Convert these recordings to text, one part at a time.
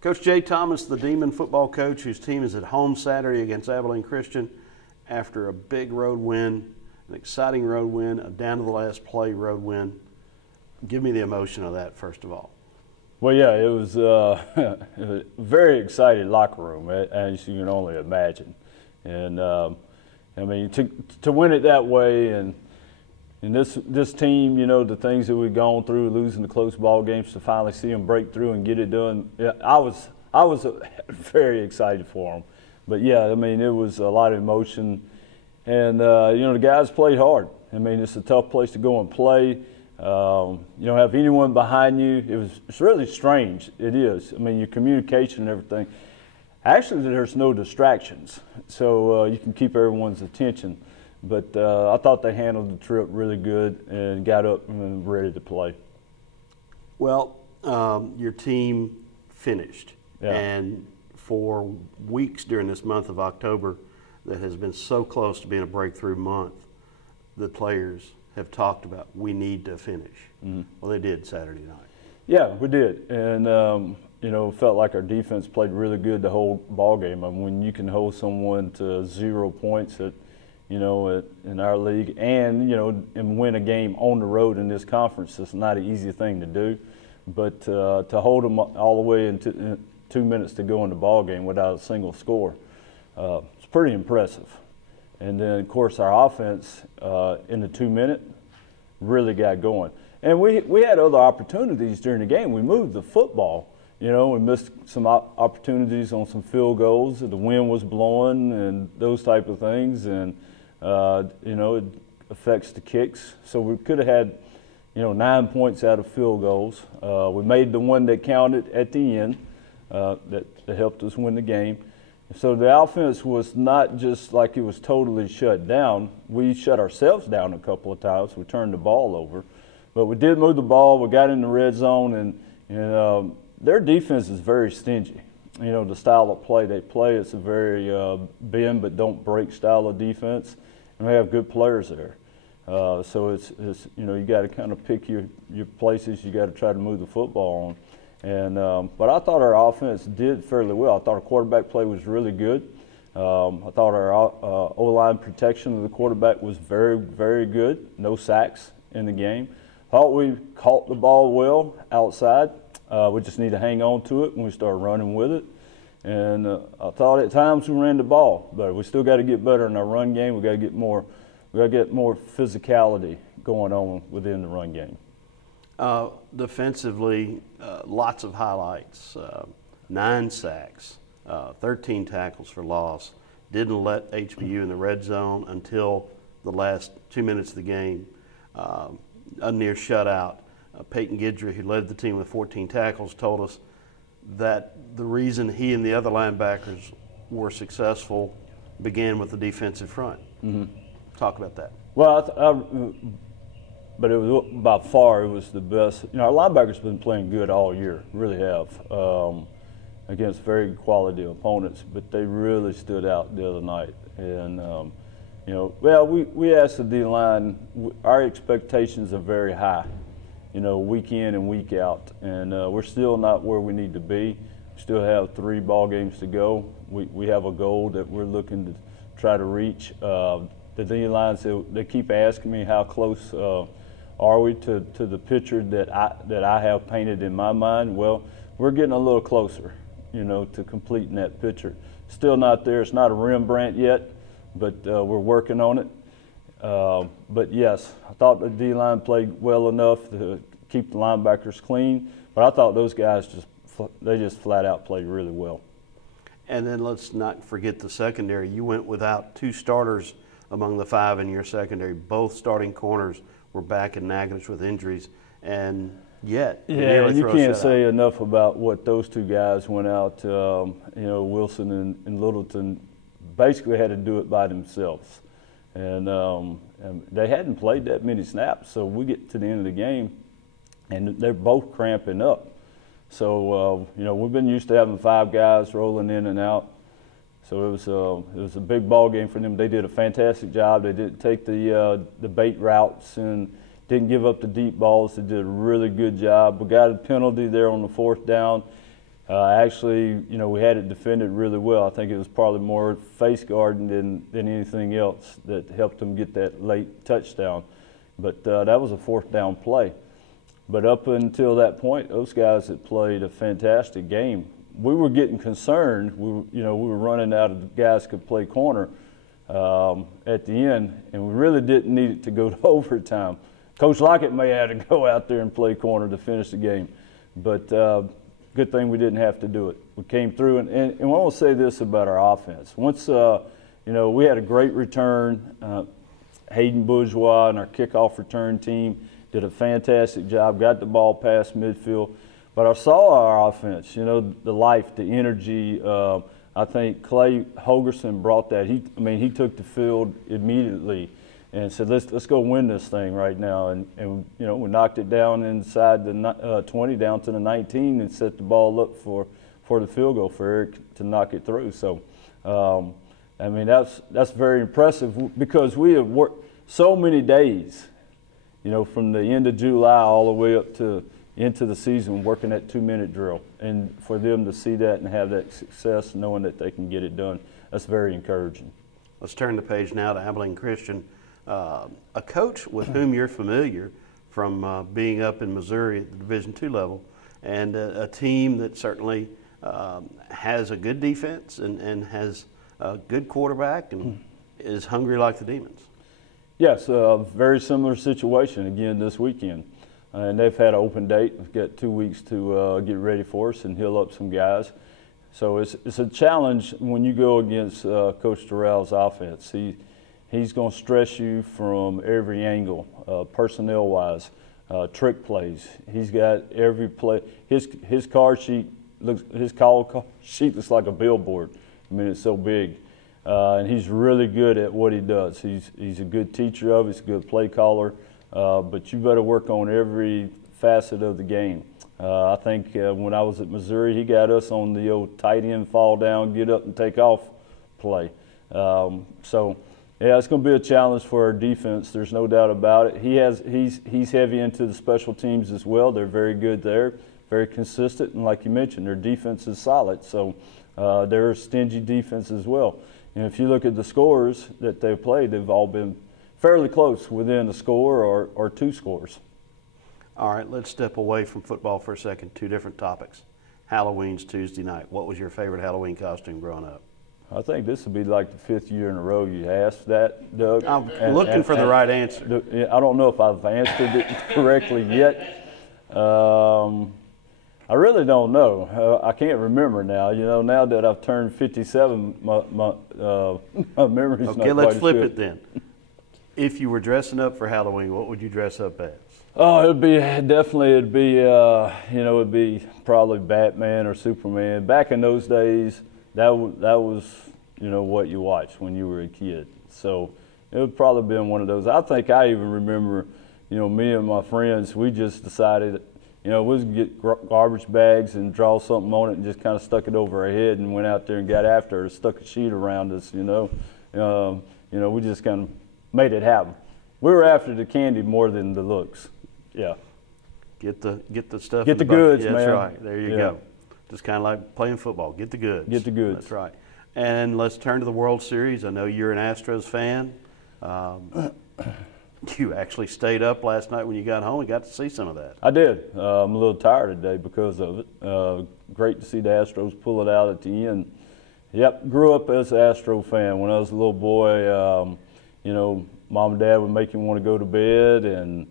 Coach Jay Thomas, the Demon football coach, whose team is at home Saturday against Abilene Christian after a big road win, an exciting road win, a down-to-the-last-play road win. Give me the emotion of that, first of all. Well, yeah, it was a very excited locker room, as you can only imagine. And, I mean, to win it that way and this team, you know, the things that we've gone through, losing the close ball games, to finally see them break through and get it done, yeah, I was very excited for them. But, yeah, I mean, it was a lot of emotion. And, you know, the guys played hard. I mean, it's a tough place to go and play. You don't have anyone behind you. It's really strange. It is. I mean, your communication and everything. Actually, there's no distractions, so you can keep everyone's attention. But I thought they handled the trip really good and got up and ready to play. Well, your team finished. Yeah. And for weeks during this month of October that has been so close to being a breakthrough month, the players have talked about we need to finish. Mm-hmm. Well, they did Saturday night. Yeah, we did. And, you know, felt like our defense played really good the whole ball game. I mean, when you can hold someone to 0 points in our league and, you know, and win a game on the road in this conference, it's not an easy thing to do. But to hold them all the way into 2 minutes to go in the ball game without a single score, it's pretty impressive. And then, of course, our offense in the 2 minute really got going. And we had other opportunities during the game. We moved the football. You know, we missed some opportunities on some field goals. The wind was blowing and those type of things. And, you know, it affects the kicks. So we could have had, you know, 9 points out of field goals. We made the one that counted at the end that helped us win the game. So the offense was not just like it was totally shut down. We shut ourselves down a couple of times. We turned the ball over. But we did move the ball. We got in the red zone, and their defense is very stingy. You know, the style of play they play, it's a very bend but don't break style of defense. And they have good players there. So it's you know, you got to kind of pick your places. You got to try to move the football on. And but I thought our offense did fairly well. I thought our quarterback play was really good. I thought our O-line protection of the quarterback was very, very good. No sacks in the game. Thought we caught the ball well outside. We just need to hang on to it when we start running with it. And I thought at times we ran the ball, but we still got to get better in our run game. We got to get more. We got to get more physicality going on within the run game. Defensively, lots of highlights. 9 sacks, 13 tackles for loss. Didn't let HBU in the red zone until the last 2 minutes of the game. A near shutout. Peyton Guidry, who led the team with 14 tackles, told us that the reason he and the other linebackers were successful began with the defensive front. Mm-hmm. Talk about that. Well, but it was by far it was the best. You know, our linebackers have been playing good all year, really have, against very quality opponents. But they really stood out the other night. And you know, well, we asked the D-line. Our expectations are very high. You know, week in and week out, and we're still not where we need to be. We still have 3 ball games to go. We have a goal that we're looking to try to reach. The D-line, they keep asking me how close are we to the picture that I have painted in my mind. Well, we're getting a little closer, you know, to completing that picture. Still not there. It's not a Rembrandt yet, but we're working on it. But yes, I thought the D-line played well enough to keep the linebackers clean, but I thought those guys just flat out played really well. And then let's not forget the secondary. You went without 2 starters among the 5 in your secondary. Both starting corners were back in Natchitoches with injuries, and yet you can't say enough about what those 2 guys went out. You know, Wilson and Littleton basically had to do it by themselves. And they hadn't played that many snaps, so we get to the end of the game, and they're both cramping up. So, you know, we've been used to having 5 guys rolling in and out. So it was a big ball game for them. They did a fantastic job. They didn't take the bait routes and didn't give up the deep balls. They did a really good job. We got a penalty there on the 4th down. Actually, you know, we had it defended really well. I think it was probably more face guarding than anything else that helped them get that late touchdown. But that was a 4th down play. But up until that point, those guys had played a fantastic game. We were getting concerned. We were running out of guys who could play corner at the end, and we really didn't need it to go to overtime. Coach Lockett may have had to go out there and play corner to finish the game, but good thing we didn't have to do it. We came through, and I want to say this about our offense. Once, we had a great return. Hayden Bourgeois and our kickoff return team did a fantastic job, got the ball past midfield. But I saw our offense, you know, the life, the energy. I think Clay Holgerson brought that. He took the field immediately and said, let's go win this thing right now. And you know, we knocked it down inside the 20 down to the 19 and set the ball up for the field goal for Eric to knock it through. So, I mean, that's very impressive because we have worked so many days, you know, from the end of July all the way up to into the season working that 2-minute drill. And for them to see that and have that success, knowing that they can get it done, that's very encouraging. Let's turn the page now to Abilene Christian, a coach with whom you're familiar from being up in Missouri at the Division II level, and a team that certainly has a good defense and has a good quarterback and is hungry like the Demons. Yes, very similar situation again this weekend. And they've had an open date. We've got 2 weeks to get ready for us and heal up some guys. So it's a challenge when you go against Coach Terrell's offense. He's going to stress you from every angle, personnel-wise, trick plays. He's got every play. His call sheet looks like a billboard. I mean, it's so big. And he's really good at what he does. He's a good teacher of it. He's a good play caller. But you better work on every facet of the game. I think when I was at Missouri, he got us on the old tight end fall down, get up and take off play. So, yeah, it's going to be a challenge for our defense. There's no doubt about it. He's heavy into the special teams as well. They're very good there, very consistent, and like you mentioned, their defense is solid. So they're a stingy defense as well. And if you look at the scores that they've played, they've all been fairly close within a score or 2 scores. All right, let's step away from football for a second. 2 different topics. Halloween's Tuesday night. What was your favorite Halloween costume growing up? I think this would be like the 5th year in a row you asked that, Doug. I'm looking for the right answer. I don't know if I've answered it correctly yet. I really don't know. I can't remember now. You know, now that I've turned 57, my memory's not quite as good. Okay, let's flip it then. If you were dressing up for Halloween, what would you dress up as? Oh, it'd be probably Batman or Superman. Back in those days, that was, you know, what you watched when you were a kid. So it would probably been one of those. I think I even remember, you know, me and my friends, we just decided, you know, we'd get garbage bags and draw something on it and just kind of stuck it over our head and went out there and got after it, stuck a sheet around us, you know. We just kind of made it happen. We were after the candy more than the looks. Yeah. Get the stuff. Get the goods, man. That's right. There you go. Just kind of like playing football. Get the goods. Get the goods. That's right. And let's turn to the World Series. I know you're an Astros fan. You actually stayed up last night when you got home and got to see some of that. I did. I'm a little tired today because of it. Great to see the Astros pull it out at the end. Yep, grew up as an Astro fan. When I was a little boy, you know, Mom and Dad would make him want to go to bed, and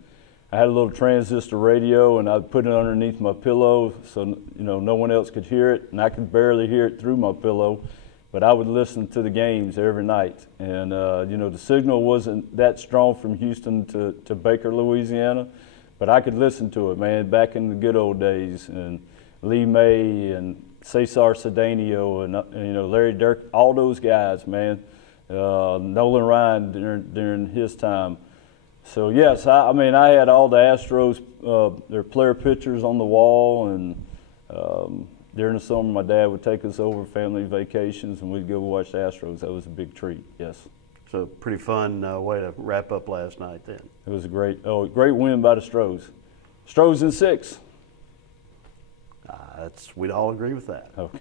I had a little transistor radio, and I'd put it underneath my pillow so, you know, no one else could hear it, and I could barely hear it through my pillow, but I would listen to the games every night. And, you know, the signal wasn't that strong from Houston to Baker, Louisiana, but I could listen to it, man, back in the good old days, and Lee May and Cesar Cedeno and you know, Larry Dirk, all those guys, man. Nolan Ryan during his time. So yes, I mean I had all the Astros, their player pictures on the wall, and during the summer my dad would take us over family vacations and we'd go watch the Astros. That was a big treat. Yes. So pretty fun way to wrap up last night then. It was a great win by the Stros. Stros in 6. we'd all agree with that. Okay.